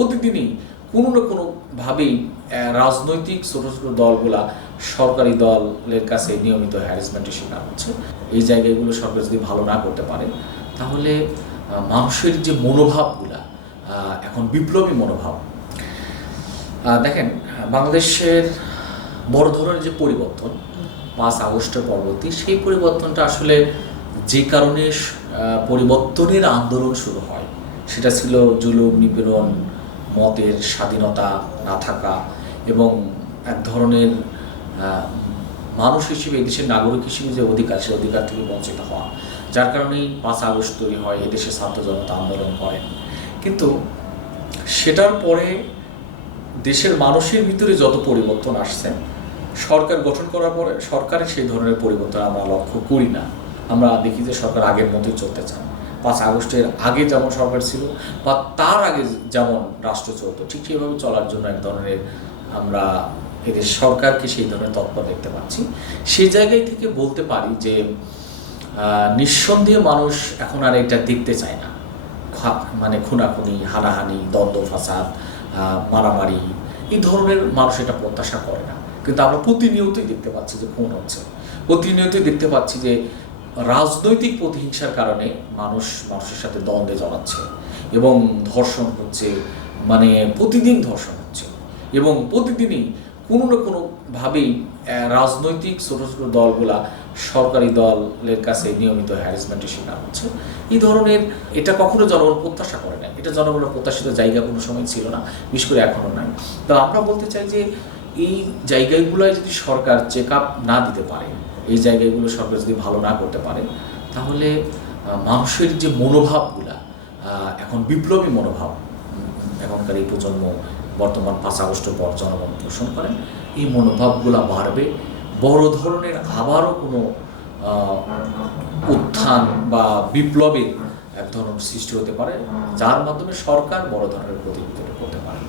প্রতিদিনই কোনো না কোনোভাবেই রাজনৈতিক ছোট ছোট দলগুলা সরকারি দলের কাছে নিয়মিত হ্যারাসমেন্টের শিকার হচ্ছে। এই জায়গাগুলো সরকার যদি ভালো না করতে পারে তাহলে মানুষের যে মনোভাবগুলা এখন বিপ্লবী মনোভাব। দেখেন, বাংলাদেশের বড় ধরনের যে পরিবর্তন 5 আগস্টের পরবর্তী, সেই পরিবর্তনটা আসলে যে কারণে পরিবর্তনের আন্দোলন শুরু হয় সেটা ছিল জুলুম, নিপীড়ন, মতের স্বাধীনতা না থাকা এবং এক ধরনের মানুষ হিসেবে, এদেশের নাগরিক হিসেবে যে অধিকার, সেই অধিকার থেকে বঞ্চিত হওয়া। যার কারণেই 5 আগস্ট তৈরি হয়, এদেশে ছাত্র জনতা আন্দোলন করেন। কিন্তু সেটার পরে দেশের মানুষের ভিতরে যত পরিবর্তন আসছে, সরকার গঠন করার পরে সরকারের সেই ধরনের পরিবর্তন আমরা লক্ষ্য করি না। আমরা দেখি যে সরকার আগের মতোই চলতে চান। 5 আগস্টের আগে যেমন সরকার ছিল বা তার আগে যেমন রাষ্ট্র চলতো, ঠিক সেইভাবে চলার জন্য এক ধরনের আমরা এদের সরকারকে সেই ধরনের তৎপর দেখতে পাচ্ছি। সেই জায়গায় থেকে বলতে পারি যে নিঃসন্দেহে মানুষ এখন আর এটা দেখতে চায় না। মানে খুনাখুনি, হানাহানি, দ্বন্দ্ব ফাসাদ, মারামারি, এই ধরনের মানুষ এটা প্রত্যাশা করে না। কিন্তু আমরা প্রতিনিয়তই দেখতে পাচ্ছি যে খুন হচ্ছে, প্রতিনিয়তই দেখতে পাচ্ছি যে রাজনৈতিক প্রতিহিংসার কারণে মানুষের সাথে দ্বন্দ্বে জড়াচ্ছে এবং ধর্ষণ হচ্ছে, মানে প্রতিদিন ধর্ষণ হচ্ছে এবং প্রতিদিনই কোনো না কোনোভাবেই রাজনৈতিক ছোট ছোট দলগুলা সরকারি দলের কাছে নিয়মিত হ্যারাসমেন্টের শিকার হচ্ছে। এই ধরনের এটা কখনো জনগণ প্রত্যাশা করে না। এটা জনগণের প্রত্যাশিত জায়গা কোনো সময় ছিল না, বিশেষ করে এখনও নাই। তো আমরা বলতে চাই যে এই জায়গাগুলোয় যদি সরকার চেক আপ না দিতে পারে, এই জায়গাগুলো সরকার যদি ভালো না করতে পারে তাহলে মানুষের যে মনোভাবগুলা এখন বিপ্লবী মনোভাব, এখনকার এই প্রজন্ম বর্তমান 5 আগস্টের পর জনগণ পোষণ করেন, এই মনোভাবগুলা বাড়বে। বড় ধরনের আবারও কোনো উত্থান বা বিপ্লবের এক ধরনের সৃষ্টি হতে পারে, যার মাধ্যমে সরকার বড় ধরনের প্রতিক্রিয়া করতে পারে।